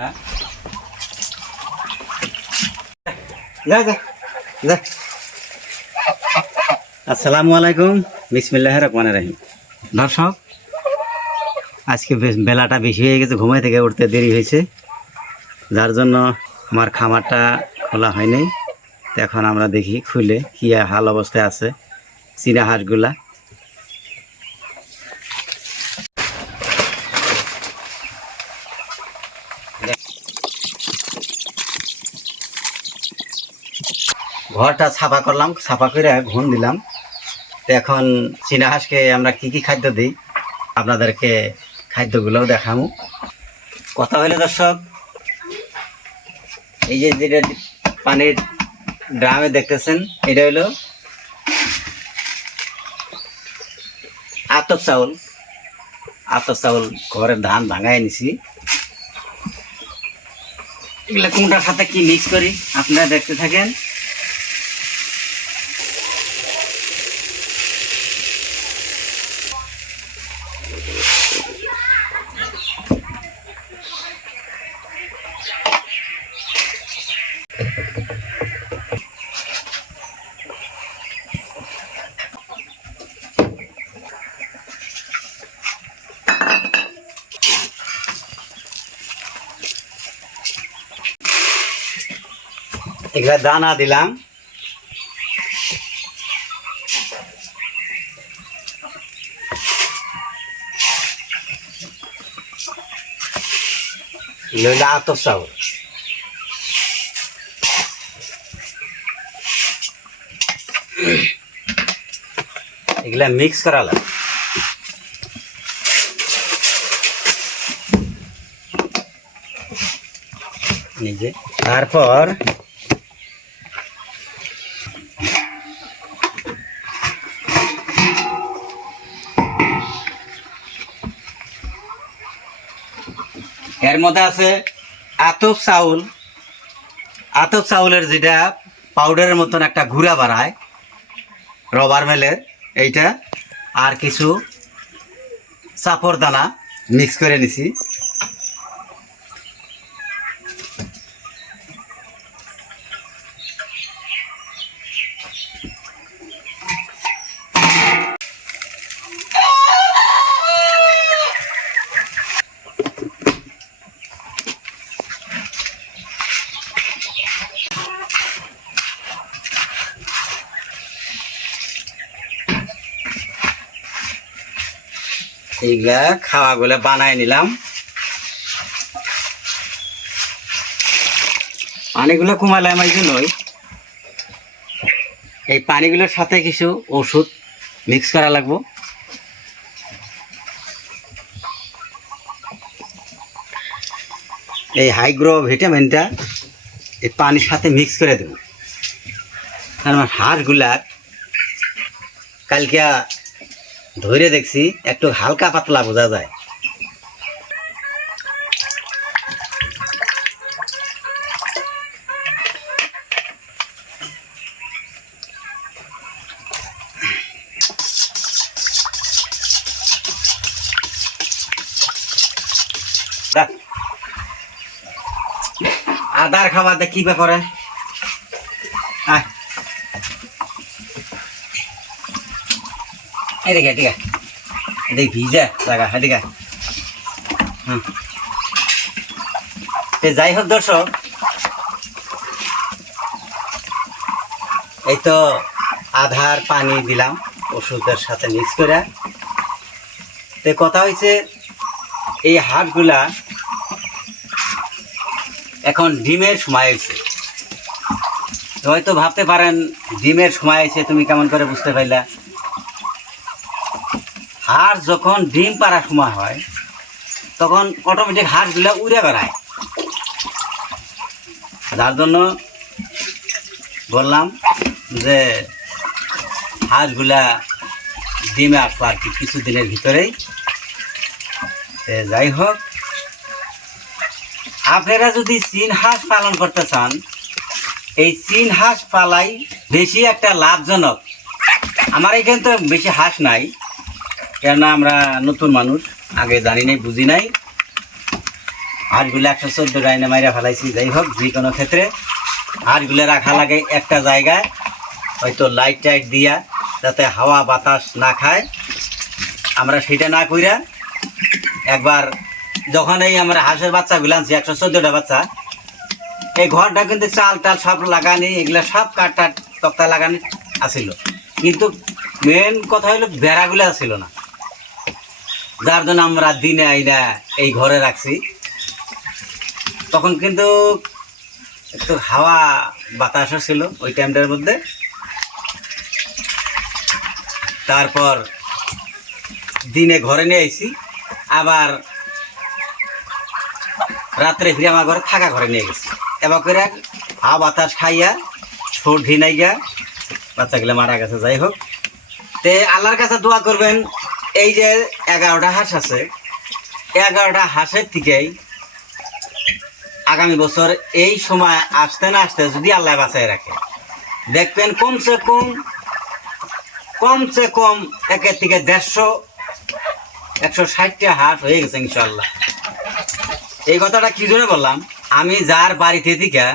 হ্যাঁ যা যা যা। আসসালামু আলাইকুম, বিসমিল্লাহির রহমানির রহিম। দর্শক, আজকে বেলাটা বেশি হয়ে গেছে, ঘুমাই থেকে উঠতে দেরি হয়েছে, যার জন্য আমার খামারটা খোলা হয়নি। তো এখন আমরা দেখি খুলে কী হাল অবস্থায় আছে চীনা হাঁসগুলা। ঘরটা সাফা করলাম, সাফা করে ঘুম দিলাম। তো এখন চীনা হাঁসকে আমরা কি কি খাদ্য দিই আপনাদেরকে খাদ্যগুলোও দেখাবো। কথা হইলে দর্শক, এই যে যেটা পানির ড্রামে দেখতেছেন, এটা হইলো আতপ চাউল। আতপ চাউল ঘরের ধান ভাঙাই নিছি। এগুলো কোনটার সাথে কি মিক্স করি আপনারা দেখতে থাকেন। এগুলা দানা দিলাম। এগুলো আতপ চাউল। এগুলা মিক্স করা লাগে। নিজে তারপর এর মধ্যে আছে আতপ চাউল। আতপ চাউলের যেটা পাউডারের মতন একটা ঘুরা বাড়ায়, রবার মেলের, এইটা আর কিছু চাপড় দানা মিক্স করে নিছি। এইগুলা খাওয়াগুলো বানাই নিলাম। পানিগুলো কমালাম এই জন্যই, এই পানিগুলোর সাথে কিছু ওষুধ মিক্স করা লাগবো। এই হাইগ্রো ভিটামিনটা এই পানির সাথে মিক্স করে দেবো। কারণ হাঁসগুলা কালকে ধরে দেখছি একটু হালকা পাতলা বোঝা যায়। আদার খাবার কি ব্যাপারে এদিকে ঠিক আছে, দেখ ভিজা জায়গা এদিকে। যাই হোক দর্শক, এই তো আধার পানি দিলাম ওষুধের সাথে মিক্স করে। তো কথা হয়েছে, এই হাঁসগুলা এখন ডিমের সময় হয়েছে। হয়তো ভাবতে পারেন ডিমের সময় হয়েছে তুমি কেমন করে বুঝতে পারলা? হাঁস যখন ডিম পাড়ার সময় হয় তখন অটোমেটিক হাঁসগুলা উড়ে বেড়ায়। যার জন্য বললাম যে হাঁসগুলা ডিমে আসবো আর কি কিছুদিনের ভিতরেই। যাই হোক, আপনারা যদি চীন হাঁস পালন করতে চান, এই চীন হাঁস পালাই বেশি একটা লাভজনক। আমার এখানে তো বেশি হাঁস নাই, কেননা আমরা নতুন মানুষ, আগে জানি নাই বুঝি নাই। হাঁসগুলো 114 ডাইনে মাইরা ফেলাইছি। যাই হোক, যে কোনো ক্ষেত্রে হাঁসগুলো রাখা লাগে একটা জায়গায়, হয়তো লাইট টাইট দিয়া, যাতে হাওয়া বাতাস না খায়। আমরা সেটা না কইরা একবার যখন এই আমরা হাঁসের বাচ্চাগুলো আনছি 114টা বাচ্চা, এই ঘরটা কিন্তু চাল টাল সব লাগানি, এগুলা সব কাঠ টাট তক্তা লাগানি আসিল, কিন্তু মেন কথা হলো বেড়াগুলো আসিল না, যার জন্য আমরা দিনে আইনা এই ঘরে রাখছি। তখন কিন্তু একটু হাওয়া বাতাসও ছিল ওই টাইমটার মধ্যে। তারপর দিনে ঘরে নিয়ে আইছি, আবার রাত্রে ফিরে আমার ঘরে থাকা ঘরে নিয়ে গেছি। এবার করে হাওয়া বাতাস খাইয়া সর্দি নাইগা বাচ্চাগুলো মারা গেছে। যাই হোক, তে আল্লাহর কাছে দোয়া করবেন, এই যে 11টা হাঁস আছে, 11টা হাঁসের থেকেই আগামী বছর এই সময় আসতে না আসতে যদি আল্লাহ বাঁচায় রাখে, দেখবেন কমসে কম একের থেকে 150-160টা হাঁস হয়ে গেছে ইনশাল্লাহ। এই কথাটা কি জন্য বললাম, আমি যার বাড়িতে থেকে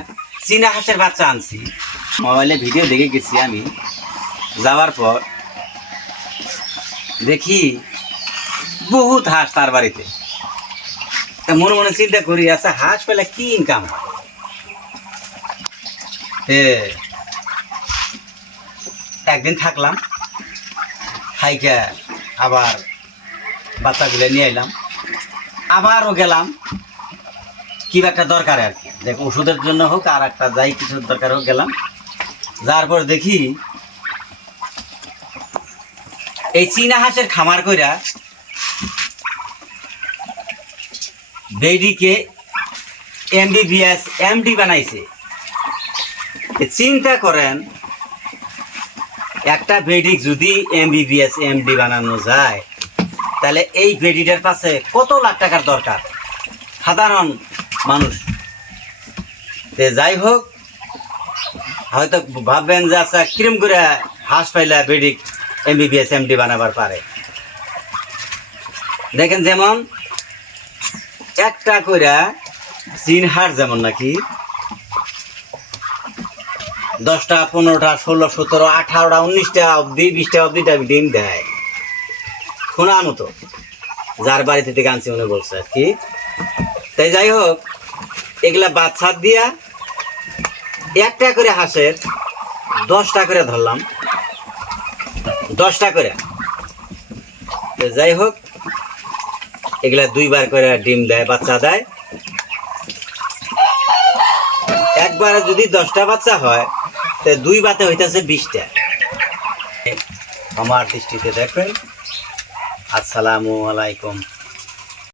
চীনা হাঁসের বাচ্চা আনছি, মোবাইলে ভিডিও দেখে গেছি। আমি যাওয়ার পর দেখি বহুত হাঁস তার বাড়িতে। মনে মনে চিন্তা করি, আচ্ছা হাঁস পেলে কি ইনকাম হয়। একদিন থাকলাম, খাইকা আবার বাচ্চাগুলো নিয়ে এলাম, আবারও গেলাম কি একটা দরকার আর কি, দেখ ওষুধের জন্য হোক আর একটা যাই কিছু দরকার হোক গেলাম। যার পর দেখি এই চীনা হাঁসের খামার কইরা বেডিকে MBBS MD বানাইছে। চিন্তা করেন, একটা বেডিক যদি MBBS MD বানানো যায়, তাহলে এই বেডিটার পাশে কত লাখ টাকার দরকার সাধারণ মানুষ। যাই হোক, হয়তো ভাববেন যে আচ্ছা কিরম করে হাঁস পাইলা বেডিক MBBS MD বানাবার পারে। দেখেন, যেমন একটা কইরা চীন হাঁস যেমন নাকি 10টা 15টা 16 17 18টা 19টা অব্দি 20টা অব্দি ডিম দেয়। শোনা মতো যার বাড়িতে থেকে আনছি উনি বলছে আর কি। তাই যাই হোক, এগুলা বাচ্চা দিয়া একটা করে হাঁসের 10টা করে ধরলাম, 10টা করে। যাই হোক, এগুলা 2বার করে ডিম দেয়, বাচ্চা দেয়। একবারে যদি 10টা বাচ্চা হয়, তো 2 বাতে হইতেছে 20টা। আমার দৃষ্টিতে দেখবেন। আসসালামু আলাইকুম।